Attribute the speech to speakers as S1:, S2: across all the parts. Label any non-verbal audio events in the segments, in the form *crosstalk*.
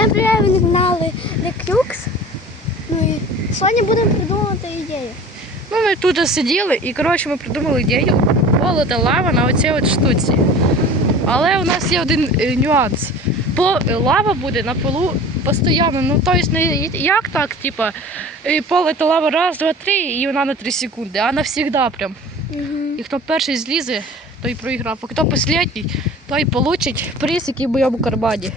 S1: Всем привет, ви гнали Рекюкс. Ну і сьогодні будемо придумувати ідею.
S2: Ну, ми тут сиділи і коротше ми придумали ідею полити лава на оцій от штуці. Але у нас є один е, нюанс. По, лава буде на полу постійно. Ну, тобто не як так, типа, е, полити лава раз, два, три, і вона на три секунди, а навсігда прям. І хто перший злізе, той проіграв. А хто останній, той получить приз, який в моєму кармані.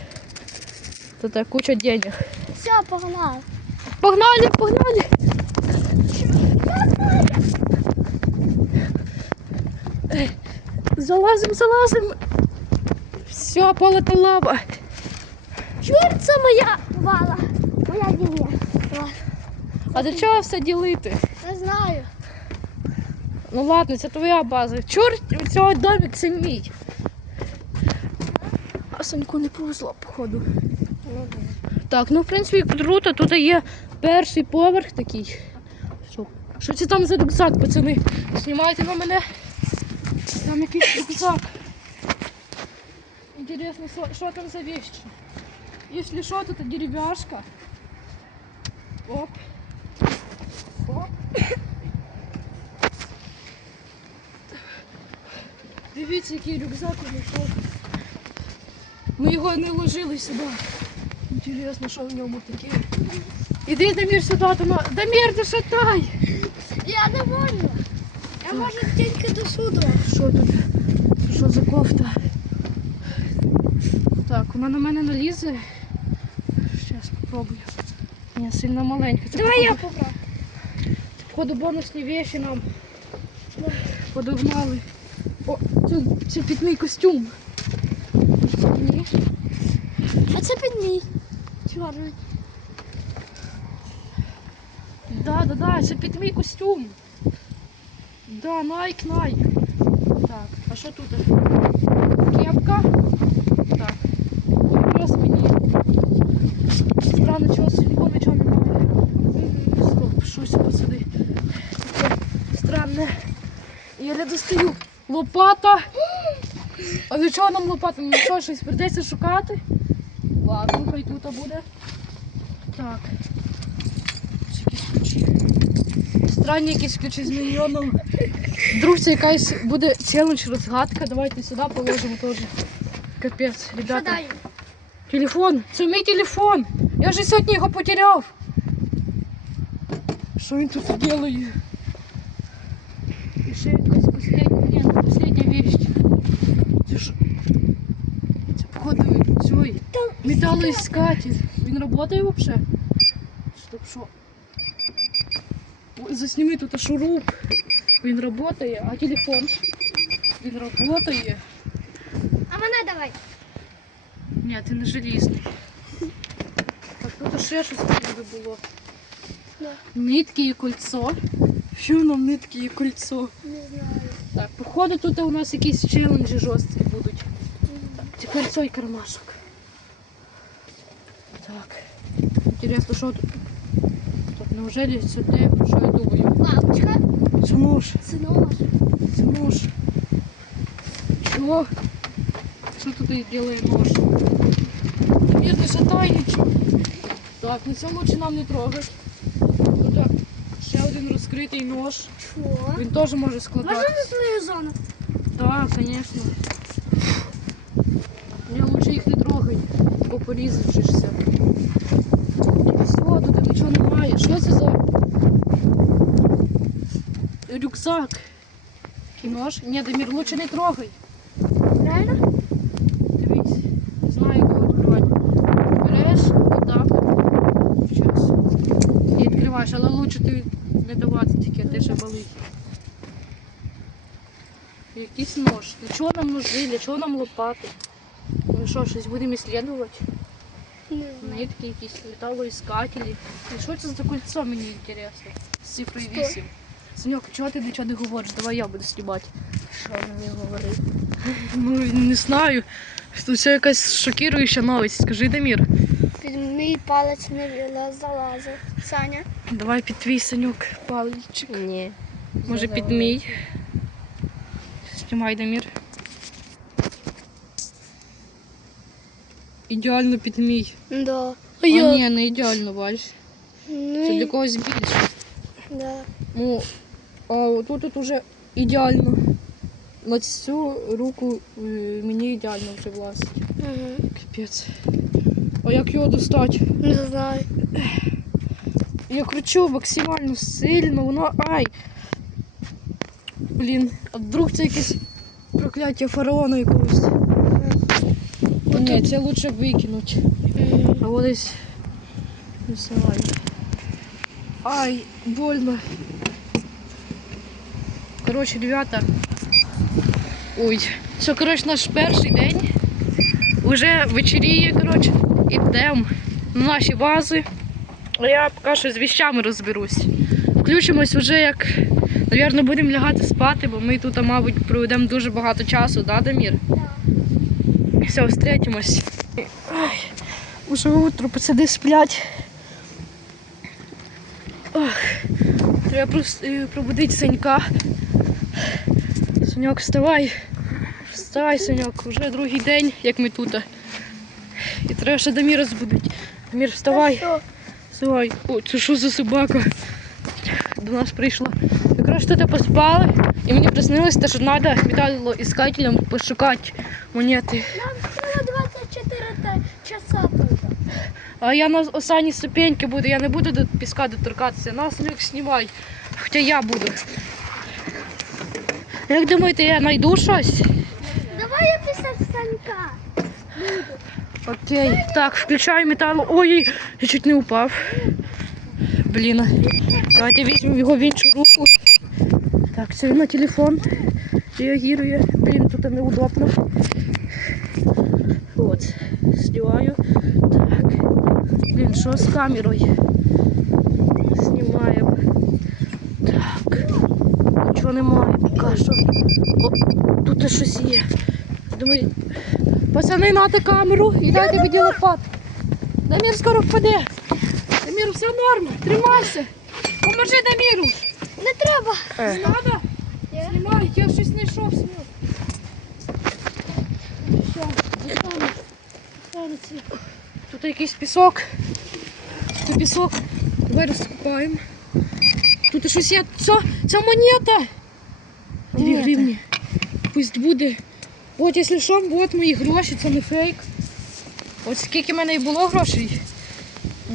S2: Тут куча денег.
S1: Все, погнали.
S2: Погнали, погнали! Залазим, залазим. Все, полета лава.
S1: Чорт, це моя вала. Моя дія.
S2: А до чого все ділити?
S1: Не знаю.
S2: Ну ладно, це твоя база. Чорт, цього домик це мій. А Саньку не повезло, походу. Так, ну в принципі круто, тут є перший поверх такий. Що, що це там за рюкзак, пацани? Знімайте на мене. Там якийсь рюкзак. Інтересно, що, там за вещи? Якщо що, то дерев'яшка. Оп. Оп. Дивіться, який рюкзак у знайшов. Ми його не ложили сюди. Інтересно, що в ньому таке. Іди, Дамір, сюди, Тома. Дамір, ти шатай!
S1: Я не можу. Я можу тільки до суду.
S2: Що тут? Що за кофта? Так, вона на мене налізе. Зараз спробую. Ні, сильно маленька. Це
S1: Давай я
S2: походу-
S1: поправлю.
S2: це, походу бонусні вещи нам подогнали. О, це, це під мій костюм. Ні.
S1: А це під мій. Чорний.
S2: Да, да, да, це під мій костюм. Да, Nike, Nike. Так, а що тут? Кепка. Так. Якраз мені. Странно, чого сильного нічого немає. Стоп, щось. Таке Странне. Я не достаю. Лопата. А для чого нам лопата? Ну що, щось прийдеться шукати? Ладно, хай тут буде. Так. Ось якісь ключі. Странні якісь ключі з мільйоном. Друг, це якась буде челендж розгадка. Давайте сюди положимо теж. Капець,
S1: Що
S2: ребята.
S1: далі?
S2: Телефон! Це мій телефон! Я ж сьогодні його потеряв. Що він тут робить? І ще якась последня, ні, не последня вещь. Це що? Походу цей металоіскатель. Він працює взагалі? Стоп, що? Засніми тут шуруп. Він працює, а телефон? Він працює.
S1: А мене давай.
S2: Ні, ти не желізний. Так, тут ще щось ніби було.
S1: Да.
S2: Нитки і кольцо. Що нам нитки і кольцо?
S1: Не знаю.
S2: Так, походу тут у нас якісь челенджі жорсткі будуть. Це кольцо і кармашок. Так. Інтересно, що тут? Так, неужели це те, про що я думаю?
S1: Бабочка.
S2: Це нож.
S1: Це нож.
S2: Це нож. Чого? Що тут і робить нож? Мір, не шатай нічого. Так, ну це лучше нам не трогать. Тут а, ще один розкритий нож.
S1: Чого?
S2: Він теж може складати.
S1: Можна на свою зону?
S2: Да, конечно. Я лучше трогай, бо порізавшишся. Все, тут нічого немає. Що це за рюкзак? І нож? Ні, Дамір, лучше не трогай.
S1: Реально?
S2: Дивись, не знаю, як його відкривати. Береш отак. І відкриваєш, але лучше ти не давати тільки, ти ще болить. Якийсь нож. Для чого нам ножи, для чого нам лопати? Ну що, щось будемо ісследувати? Нитки якісь, металоіскателі. І що це за кольцо, мені інтересно. З цифрою 8. Саньок, чого ти нічого не говориш? Давай я буду знімати.
S1: Що мені говорити? *laughs*
S2: Ну, не знаю. Тут все якась шокіруюча новість. Скажи, Дамір.
S1: Під мій палець не залазив. Саня.
S2: Давай під твій санюк паличик.
S1: Ні.
S2: Може під мій. Знімай, Дамір. Ідеально під мій.
S1: Да. А я.
S2: ні, не ідеально, бачиш.
S1: Ну,
S2: Це для когось більше.
S1: да.
S2: Ну, а тут уже ідеально. На цю руку е, мені ідеально вже влазить.
S1: Угу.
S2: Капець. А як його достати?
S1: Не знаю.
S2: Я кручу максимально сильно, воно ай. Блін, а вдруг це якесь прокляття фараона якогось. Ні, це лучше викинуть.
S1: Мгм.
S2: А вот десь не. Ай, больно. Коротше, ребята. Ой. Все, коротше, наш перший день. Уже вечеріє, коротше, ідемо на наші бази. А я поки що з віщами розберусь. Включимось вже як, напевно, будемо лягати спати, бо ми тут, мабуть, проведемо дуже багато часу, да, Дамір? Все, встретимось. Ай. Уже утро пацани сплять. Ох, треба прос- е, пробудити Санька. Саньок, вставай. Вставай, Саньок, вже другий день, як ми тут. І треба ще Даміра збудити. Дамір, вставай. Вставай. О, це що за собака? До нас прийшла. Якраз тут поспали, і мені приснилось, треба металоіскателям пошукати монети.
S1: Нам треба 24 часа тут.
S2: А я на останній ступеньки буду, я не буду до піска доторкатися. Нас люк знімай. Хоча я буду. Як думаєте, я знайду щось?
S1: Давай я після Санька.
S2: Окей. Так, включаю металу. Ой, я чуть не упав. Блін. Давайте візьмемо його в іншу руку. Так, це на телефон реагує. Блін, тут неудобно. От, знімаю. Так. Блін, що з камерою? Знімаємо. Так. Нічого немає поки що. О, тут щось є. Думаю, пацани, нате камеру і дайте мені лопат. Дамір скоро впаде. Дамір, все норм, тримайся. Поможи Даміру.
S1: Не треба.
S2: Надо? Знімай, я щось знайшов знімав. Що, достану. Достану ці. Тут якийсь пісок. Тут пісок. Давай розкопаємо. Тут щось є. Це, це монета. Дві гривні. Пусть буде. От, якщо що, от мої гроші, це не фейк. От скільки в мене і було грошей.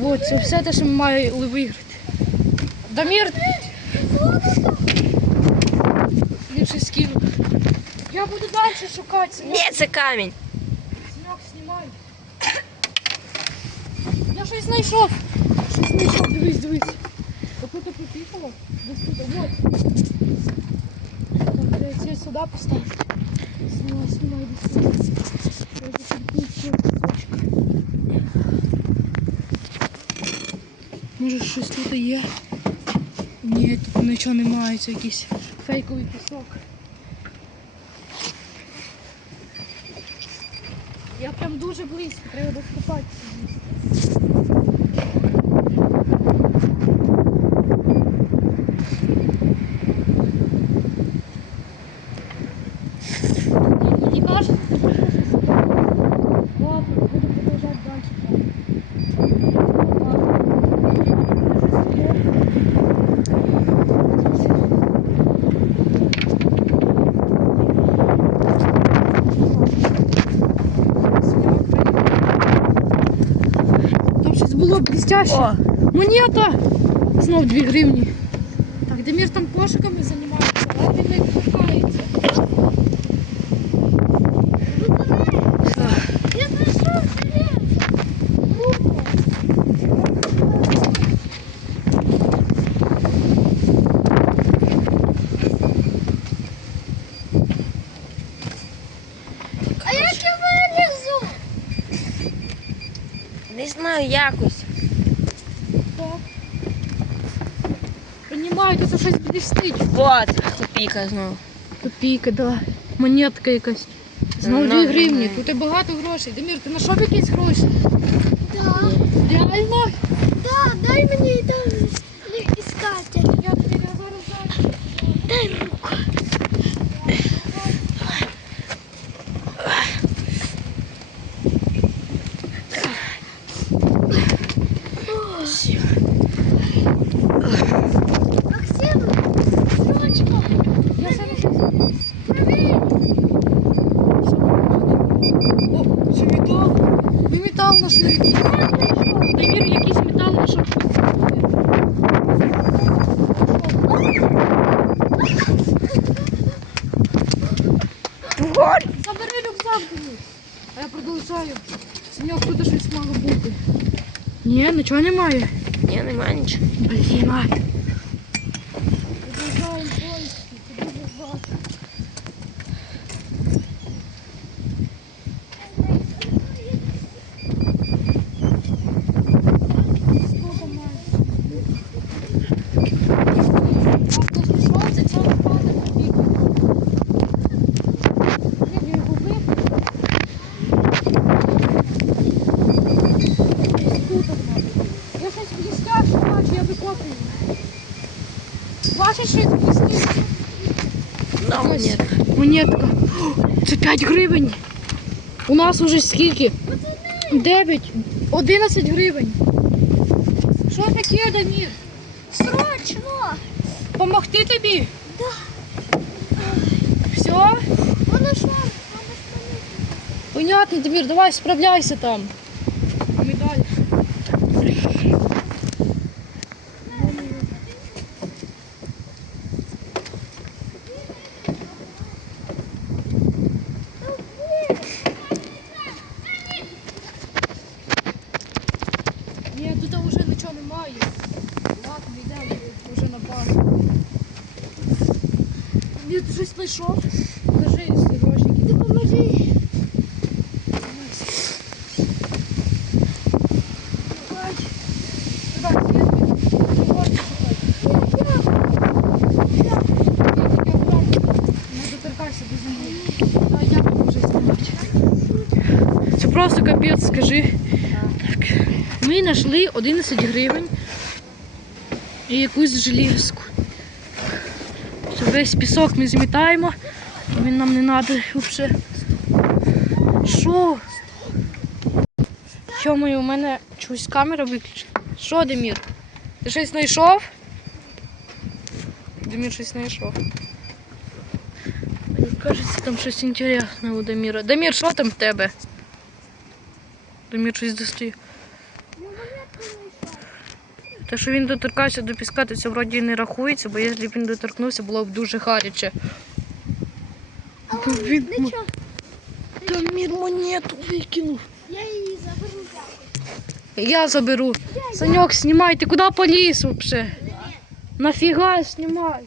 S2: От, це все те, що ми мали виграти. Дамір, він щось скинув. Я буду далі шукати. Синьок,
S3: Ні, це камінь.
S2: Синьок, знімай. Я щось знайшов. Щось знайшов, дивись, дивись. Отут тут попіхало. Десь тут, вот. Так, треба це сюди поставити. Знімай, знімай, десь сюди. Треба зачерпнути ще кусочок. Може щось тут є? Ні, тут нічого немає, це якийсь фейковий пісок. Я прям дуже близько, треба доступатися. було блестяще.
S3: О,
S2: Монета! Знов 2 гривні. Так, Демір там пошуками займається, але він не пускається.
S1: Я знайшов железо. А як я вилізу?
S3: не знаю якось.
S2: Блістить.
S3: Вот, копійка знову.
S2: Копійка, да. Монетка якась. Знову
S3: Ну,
S2: 2
S3: ну,
S2: гривні.
S3: ну.
S2: Тут і багато грошей. Демір, ти знайшов якісь гроші?
S1: Да.
S2: Реально?
S1: Да, дай мені там іскати.
S2: Я тобі я зараз дам.
S1: Дай руку. Максим, срочно,
S2: Я сам щось.
S1: привіт.
S2: О, це метал. Ми метал знайшли. Дамір, якийсь метал знайшов. Забери рюкзак, Дамір. А я продовжаю. Синьок, тут щось мало бути. Ні, нічого немає.
S3: Ні, немає нічого.
S2: Блін, а. Продовжаємо поиски. Це дуже важко. Я щось блістяще бачу, я викопую. Ваше щось Ось. Монетка. О, Це 5 гривень. У нас уже скільки? 9. 11 гривень. Що таке, Дамір?
S1: Срочно.
S2: Помогти тобі?
S1: Да.
S2: Все?
S1: Воно що?
S2: Понятно, Дамір, давай справляйся там. А ми далі. Ні, тут вже нічого немає. Ладно, йдемо вже на базу. Ні, ти щось знайшов? Покажи, якщо гроші.
S1: Допоможи.
S2: Це просто капець, скажи. Знайшли 11 гривень і якусь железку. Це весь пісок ми змітаємо, він нам не треба взагалі. Що? Йомаю, у мене чогось камера виключена. Що, Демір? Ти щось знайшов? Демір щось знайшов. Кажеться, там щось інтересне у Деміра. Демір, що там в тебе? Демір щось достає. Те, що він доторкався до піска, то це вроді не рахується, бо якщо б він доторкнувся, було б дуже гаряче. Він
S1: Нічого.
S2: Дамір монету викинув.
S1: Я її заберу.
S2: Я заберу. Саньок, знімай, ти куди поліз взагалі? Нафіга знімай?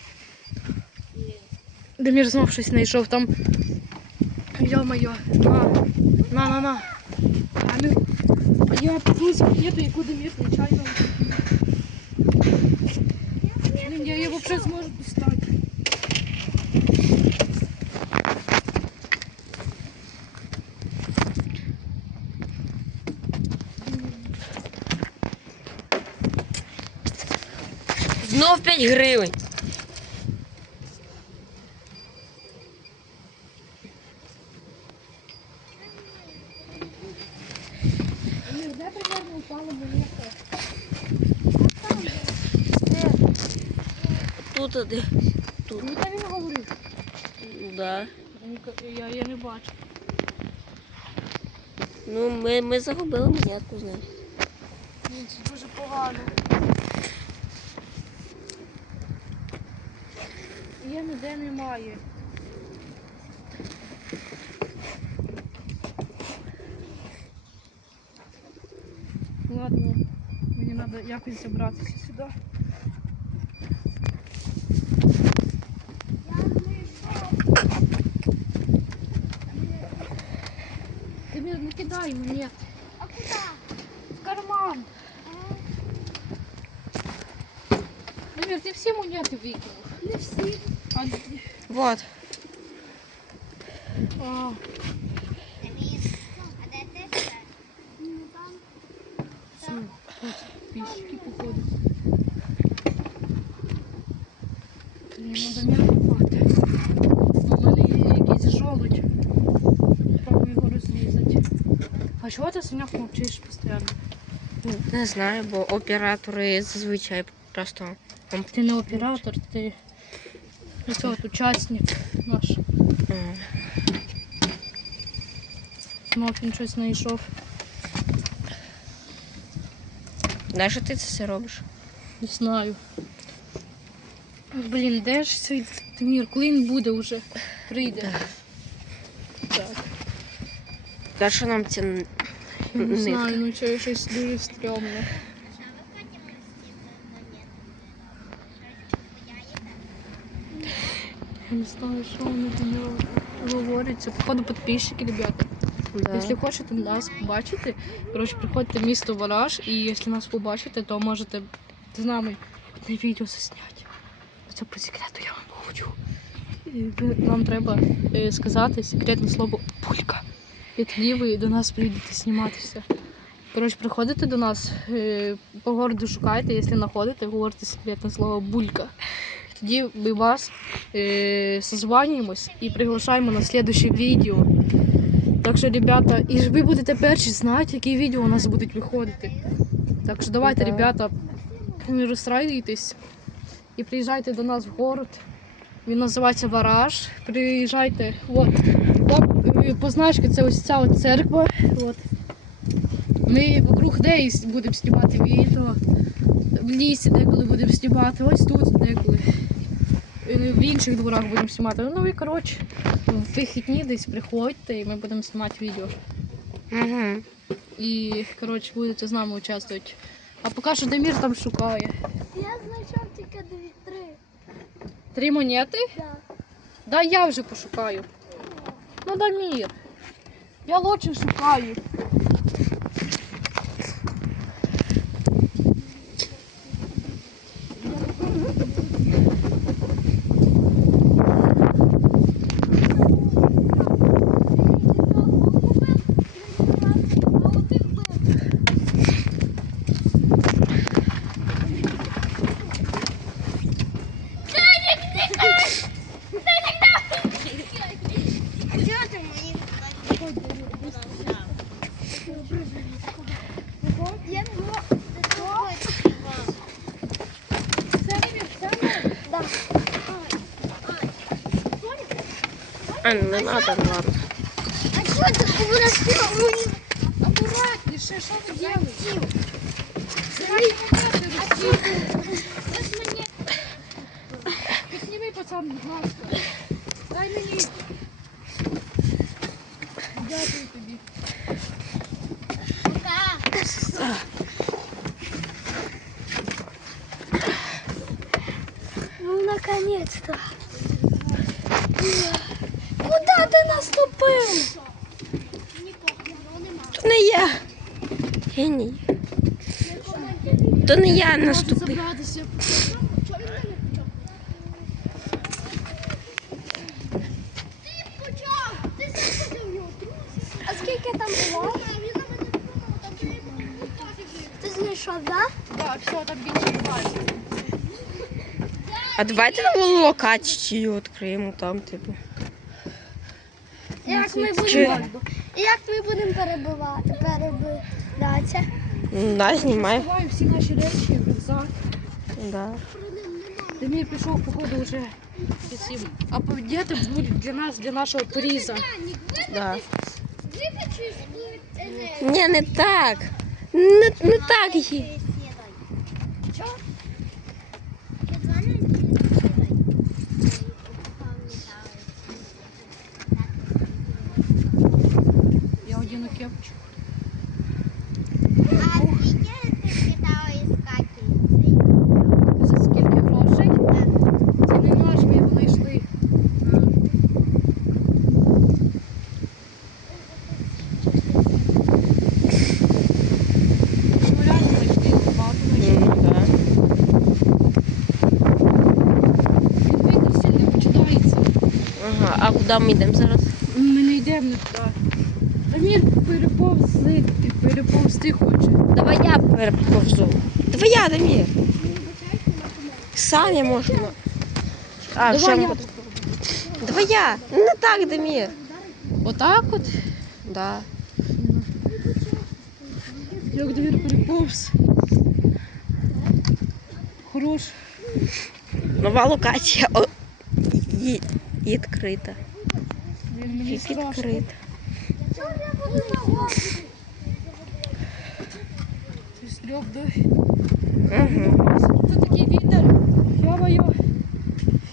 S2: Демір знов щось знайшов там. Йо-моє, на, на, на, на. А ну, я за монету, яку Демір случайно. Блін, я взагалі зможу достати.
S3: Знов 5 гривень.
S2: Демір, де примерно упала монета?
S3: Тут один.
S2: Ну, там він говорив.
S3: Да.
S2: Я, я не бачу.
S3: Ну, ми, ми загубили монетку, знаєш.
S2: Ні, це дуже погано. Її ніде немає. Ладно, мені треба якось забратися сюди. Ти не кидай мені
S1: А куди?
S2: в карман. Дамір, ти всі монети викинув.
S1: Не всі.
S2: А,
S3: Вот.
S2: А
S1: де ти це? Ну там.
S2: Це пішки походу. Блін, треба мені купати. У мене є якийсь жолудь. Синяк мовчиш постійно?
S3: Не знаю, бо оператори зазвичай просто.
S2: Ти не оператор, ти ось от учасник наш.
S3: М.
S2: Знов він щось знайшов.
S3: Знаєш, що ти це все робиш?
S2: Не знаю. Блін, де ж цей Тимір? Коли він буде вже? Прийде. Так.
S3: Та що нам це н-
S2: Не знаю, ну це щось дуже стрьомне. Я не знаю, що вони до нього говорять. Це походу підписчики, ребята.
S3: Да.
S2: Якщо хочете нас побачити, коротше, приходьте в місто Вараж, і якщо нас побачите, то можете з нами одне відео засняти. Це по секрету я вам говорю. Нам треба е, сказати секретне слово пулька. Тоді ви до нас прийдете зніматися. Коротше, приходите до нас, е, по городу шукайте, якщо знаходите, говорите секретне слово булька. Тоді ми вас е, созванюємось і приглашаємо на слідуще відео. Так що, ребята, і ж ви будете перші знати, які відео у нас будуть виходити. Так що давайте,
S3: Да.
S2: ребята, не розстраюйтесь і приїжджайте до нас в город. Він називається Вараж. Приїжджайте. От. Там е, позначка це ось ця от церква. От. Ми вокруг неї будемо знімати відео. В лісі деколи будемо знімати, ось тут деколи. Е, В інших дворах будемо знімати. Ну і коротше, в вихідні десь приходьте і ми будемо знімати відео.
S3: Угу.
S2: І коротше будете з нами участвувати. А поки що Демір там шукає.
S1: Я знайшов тільки дві три.
S2: Три монети?
S1: Да.
S2: Да я вже пошукаю. Ну мир. Я лучше шукаю.
S1: Я Да.
S3: А, не надо, ладно.
S1: А что ты вырастил?
S2: Акуратніше, що ви робите? Підніми, пацан, будь ласка. Дай мені. Дякую тобі.
S1: Ну, наконец-то.
S3: Я наступив.
S2: Забратися.
S1: А скільки там було? Ти знайшов?
S2: Так, все, там більше немає.
S3: А давайте на локацію відкриємо там, типу.
S1: Як ми будемо, як ми будемо перебувати, перебиратися?
S3: Да, знімай.
S2: Сховаю всі наші речі в рюкзак.
S3: Да.
S2: Демір пішов, походу, вже всім. А діти будуть для нас, для нашого поріза.
S3: Да. Ні, не так. Не, не так.
S2: Я одіну кепочку. За скільки грошей? Це не наш, ми його знайшли. Ми реально знайшли лопату, знайшли.
S3: М, да.
S2: Він вітер сильно починається.
S3: Куди ми йдемо зараз?
S2: Ми не йдемо не туди. Дамір переповзли, переповзти хоче.
S3: Давай я переповзу. Давай я, Дамір. Саня можна. А,
S2: Давай я.
S3: Давай я. Не так, Дамір.
S2: Отак от?
S3: Да.
S2: Як двір переповз. Хорош.
S3: Нова локація відкрита.
S2: Він мені
S3: І
S2: страшно.
S3: відкрита.
S2: Ти сльоп, да?
S3: Угу.
S2: Тут такий вітер. Йо-моє.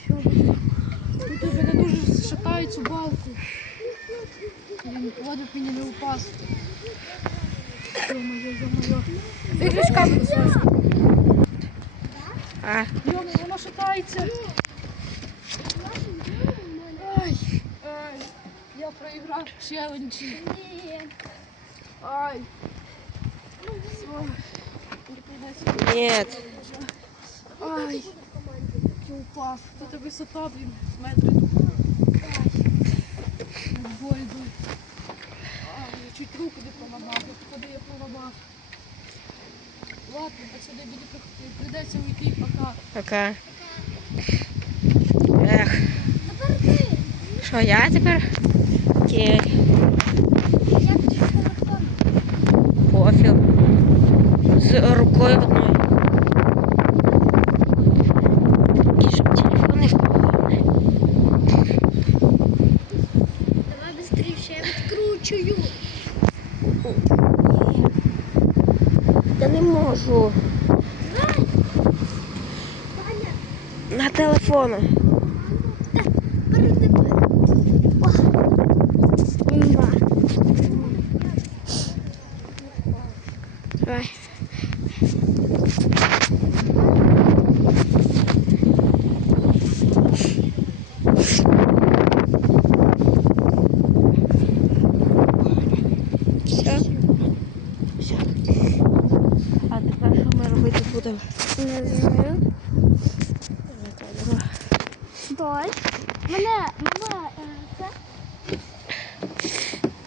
S2: Йо-моє. Тут мене дуже шатають цю балку. Водить мені не упасти. Йо-моє, йо-моє. Виключ камеру
S3: А,
S2: Йо-моє, вона шатається. Ай, ай. Я проіграв челенджі.
S1: Ні.
S2: Ай. Все. Ай, я упав. Тут висота, блін, метрів. Бой, бой. Ай, я чуть руку не поламав, куди я поламав. Ладно, отсюди буде прих- прийдеться уйти, пока.
S3: Пока. Ех. Що, я тепер?
S1: Телефон?
S3: Пофіг. З рукою одною. І щоб телефон не впав.
S1: Давай швидше, я відкручую.
S3: Я не можу. На телефону.
S1: бери тебе. О. Імба.
S3: Давай. Все. Все. А тепер що ми робити будемо?
S1: Не знаю.
S3: Давай.
S1: Стой. Мене, мене, е, це.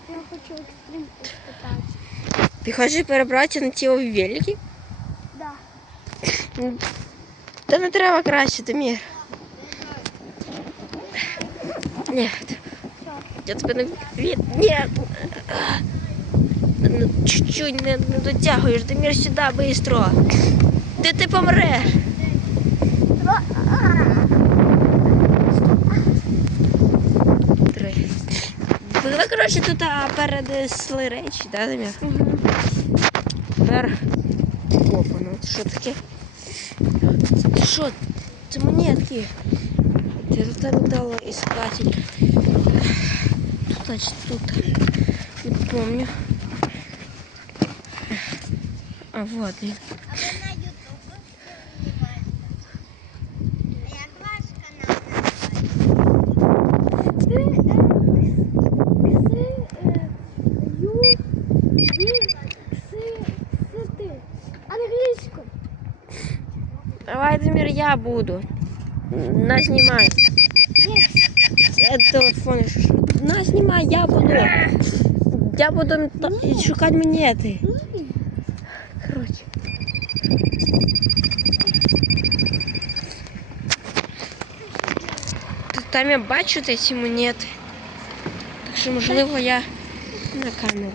S1: Я хочу екстрим
S3: Ти перебратися на ті великі?
S1: Да. *clears throat*
S3: Та не треба краще, Тимір. Ні. Я тебе не від... Ні. Ну, Чуть-чуть не, не дотягуєш, Тимір сюди швидко. Де ти помреш? Три. Ви, ви коротше, тут перенесли речі, так, Демір? Тепер. Опа, ну що таке? Це що? Це монетки. Я тут там дала искатель. Тут, значит, тут. Не помню. А вот я буду. На, снимай. Это телефон. якщо що. На, снимай, я буду. Я буду шукати монети. Короче. Та Там я бачу ці монети. Так що, можливо, я на камеру.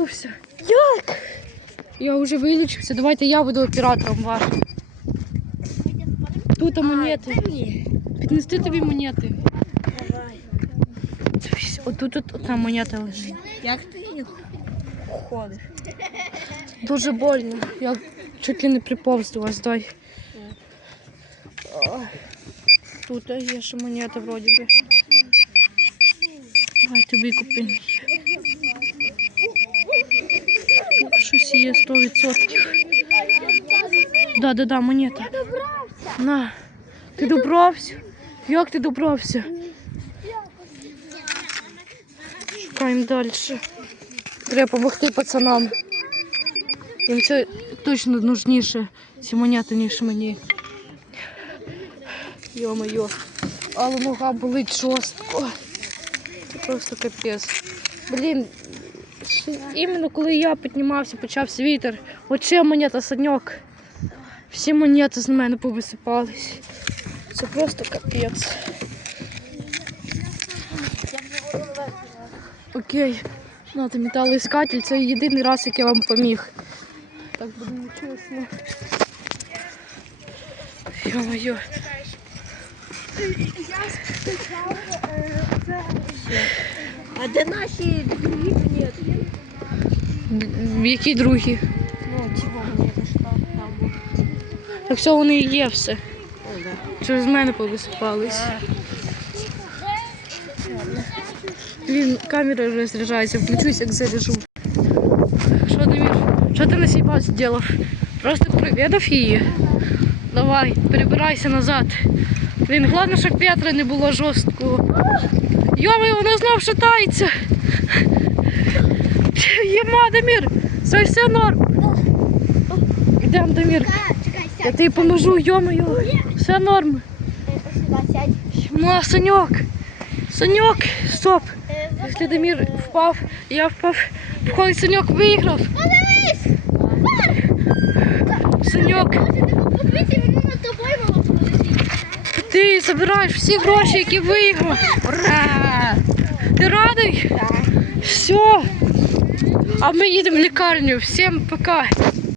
S2: Пацани, я вернувся.
S3: Як?
S2: Я вже вилічився. Давайте я буду оператором вашим. Тут монети. Піднести тобі монети. Отут от, от там монета лежить.
S3: Як ти ходиш?
S2: Дуже больно. Я чуть ли не приповз до вас, дай. Тут є ще монета вроді би. Давай тобі купи. Щось є 100%. Да, да, да, монета. На. Ти добрався? Як ти добрався? Шукаємо далі. Треба допомогти пацанам. Їм це точно нужніше, ці монети, ніж мені. Йо-моє. Але нога болить жорстко. Просто капець. Блін, іменно коли я піднімався, почався вітер. Оце монета саньок. Всі монети з мене повисипались. Це просто капець. Окей. Це металоіскатель, це єдиний раз, як я вам поміг. Так буде нечесно. Йо-моє.
S3: А де наші другі монети?
S2: В які другі?
S3: Ну, чого монети що там?
S2: Так все вони і є все. Через мене повисипались. Блін, камера розряджається, включусь, як заряжу. Що, ти Демір? Що ти на сій зробив? Просто провідав її. Давай, перебирайся назад. Блін, головне, щоб вітра не було жорсткого. Йоми, воно знов шатається. Єма, Демір, це все норм. Ідемо, Демір. Я тобі поможу, йомою. Все норм.
S1: Сюди.
S2: Ма, Саньок! Саньок! Стоп!
S1: Е,
S2: Якщо Демір впав, я впав. Входить Саньок виграв.
S1: Подивись!
S2: Саньок, ти забираєш всі гроші, які виграв. Ура! Ти радий?
S1: Так.
S2: Все. А ми їдемо в лікарню. Всім пока.